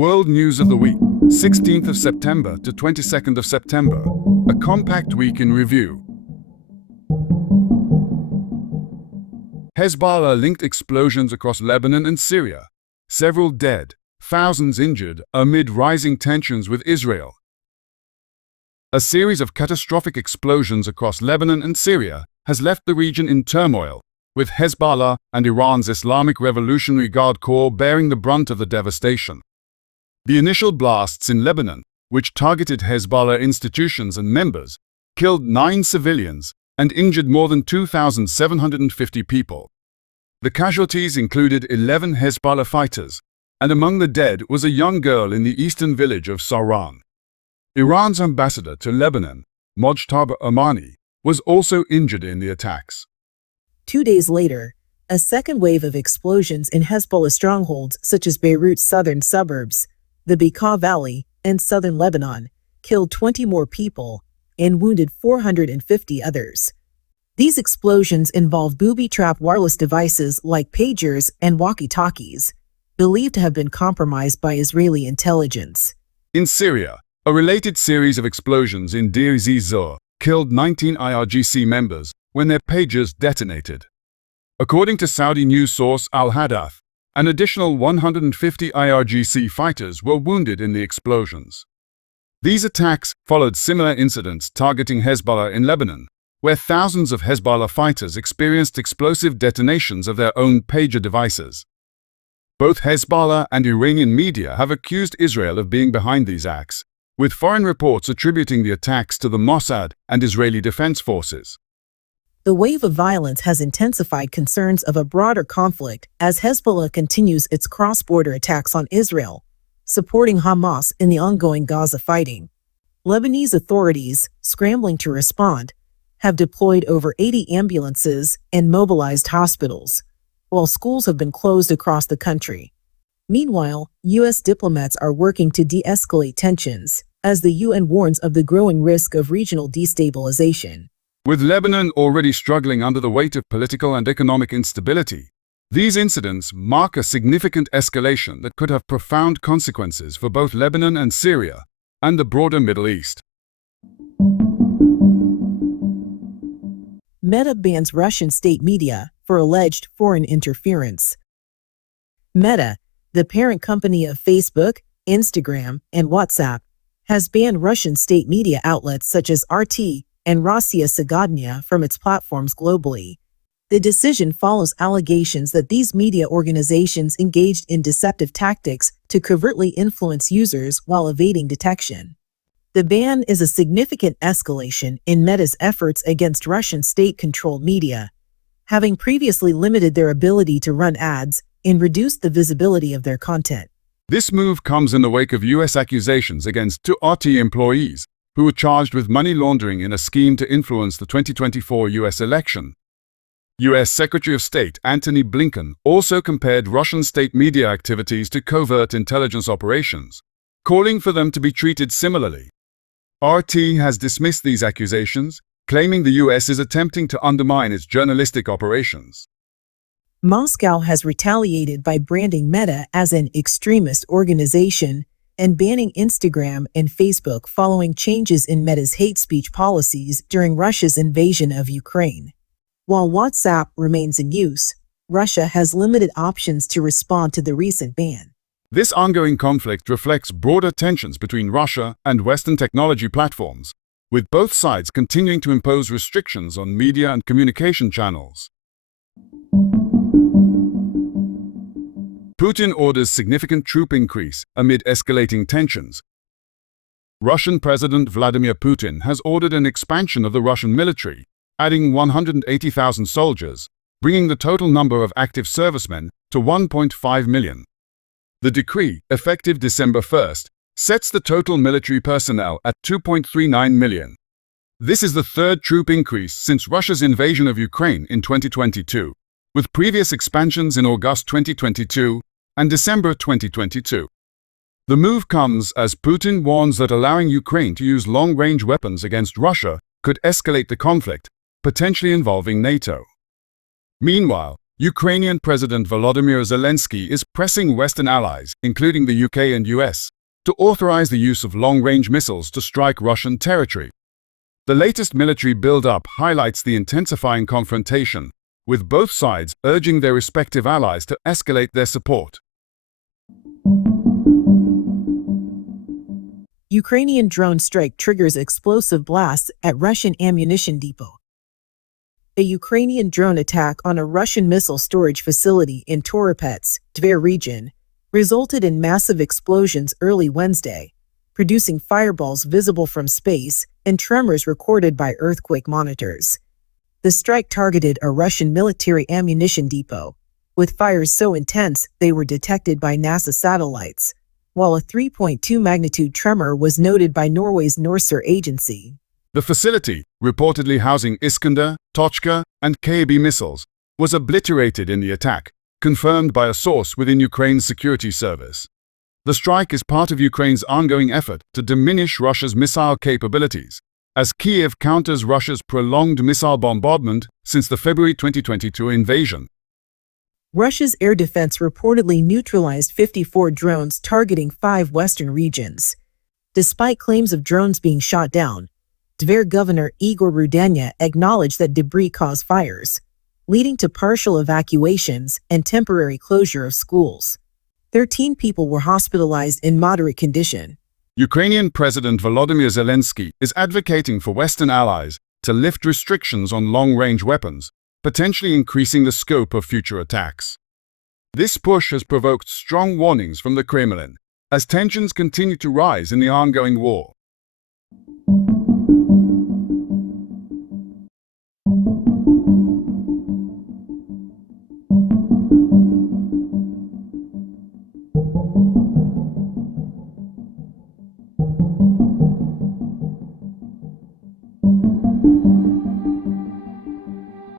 World News of the Week, 16th of September to 22nd of September. A compact week in review. Hezbollah-linked explosions across Lebanon and Syria. Several dead, thousands injured amid rising tensions with Israel. A series of catastrophic explosions across Lebanon and Syria has left the region in turmoil, with Hezbollah and Iran's Islamic Revolutionary Guard Corps bearing the brunt of the devastation. The initial blasts in Lebanon, which targeted Hezbollah institutions and members, killed 9 civilians and injured more than 2,750 people. The casualties included 11 Hezbollah fighters, and among the dead was a young girl in the eastern village of Sahran. Iran's ambassador to Lebanon, Mojtaba Amani, was also injured in the attacks. 2 days later, a second wave of explosions in Hezbollah strongholds such as Beirut's southern suburbs, the Bekaa Valley, and southern Lebanon, killed 20 more people and wounded 450 others. These explosions involved booby-trapped wireless devices like pagers and walkie-talkies, believed to have been compromised by Israeli intelligence. In Syria, a related series of explosions in Deir ez-Zor killed 19 IRGC members when their pagers detonated. According to Saudi news source Al-Hadath, an additional 150 IRGC fighters were wounded in the explosions. These attacks followed similar incidents targeting Hezbollah in Lebanon, where thousands of Hezbollah fighters experienced explosive detonations of their own pager devices. Both Hezbollah and Iranian media have accused Israel of being behind these acts, with foreign reports attributing the attacks to the Mossad and Israeli Defense Forces. The wave of violence has intensified concerns of a broader conflict as Hezbollah continues its cross-border attacks on Israel, supporting Hamas in the ongoing Gaza fighting. Lebanese authorities, scrambling to respond, have deployed over 80 ambulances and mobilized hospitals, while schools have been closed across the country. Meanwhile, U.S. diplomats are working to de-escalate tensions, as the UN warns of the growing risk of regional destabilization. With Lebanon already struggling under the weight of political and economic instability, these incidents mark a significant escalation that could have profound consequences for both Lebanon and Syria and the broader Middle East. Meta bans Russian state media for alleged foreign interference. Meta, the parent company of Facebook, Instagram, and WhatsApp, has banned Russian state media outlets such as RT and Rossiya Zagodnya from its platforms globally. The decision follows allegations that these media organizations engaged in deceptive tactics to covertly influence users while evading detection. The ban is a significant escalation in Meta's efforts against Russian state-controlled media, having previously limited their ability to run ads and reduced the visibility of their content. This move comes in the wake of U.S. accusations against 2 RT employees who were charged with money laundering in a scheme to influence the 2024 U.S. election. U.S. Secretary of State Antony Blinken also compared Russian state media activities to covert intelligence operations, calling for them to be treated similarly. RT has dismissed these accusations, claiming the U.S. is attempting to undermine its journalistic operations. Moscow has retaliated by branding Meta as an extremist organization and banning Instagram and Facebook following changes in Meta's hate speech policies during Russia's invasion of Ukraine. While WhatsApp remains in use, Russia has limited options to respond to the recent ban. This ongoing conflict reflects broader tensions between Russia and Western technology platforms, with both sides continuing to impose restrictions on media and communication channels. Putin orders significant troop increase amid escalating tensions. Russian President Vladimir Putin has ordered an expansion of the Russian military, adding 180,000 soldiers, bringing the total number of active servicemen to 1.5 million. The decree, effective December 1st, sets the total military personnel at 2.39 million. This is the third troop increase since Russia's invasion of Ukraine in 2022, with previous expansions in August 2022 and December 2022. The move comes as Putin warns that allowing Ukraine to use long-range weapons against Russia could escalate the conflict, potentially involving NATO. Meanwhile, Ukrainian President Volodymyr Zelensky is pressing Western allies, including the UK and US, to authorize the use of long-range missiles to strike Russian territory. The latest military build-up highlights the intensifying confrontation, with both sides urging their respective allies to escalate their support. Ukrainian drone strike triggers explosive blasts at Russian ammunition depot. A Ukrainian drone attack on a Russian missile storage facility in Toropets, Tver region, resulted in massive explosions early Wednesday, producing fireballs visible from space and tremors recorded by earthquake monitors. The strike targeted a Russian military ammunition depot, with fires so intense they were detected by NASA satellites, while a 3.2 magnitude tremor was noted by Norway's Norser agency. The facility, reportedly housing Iskander, Tochka, and KB missiles, was obliterated in the attack, confirmed by a source within Ukraine's security service. The strike is part of Ukraine's ongoing effort to diminish Russia's missile capabilities, as Kiev counters Russia's prolonged missile bombardment since the February 2022 invasion. Russia's air defense reportedly neutralized 54 drones targeting 5 western regions. Despite claims of drones being shot down, Tver Governor Igor Rudanya acknowledged that debris caused fires, leading to partial evacuations and temporary closure of schools. 13 people were hospitalized in moderate condition. Ukrainian President Volodymyr Zelensky is advocating for Western allies to lift restrictions on long-range weapons, potentially increasing the scope of future attacks. This push has provoked strong warnings from the Kremlin, as tensions continue to rise in the ongoing war.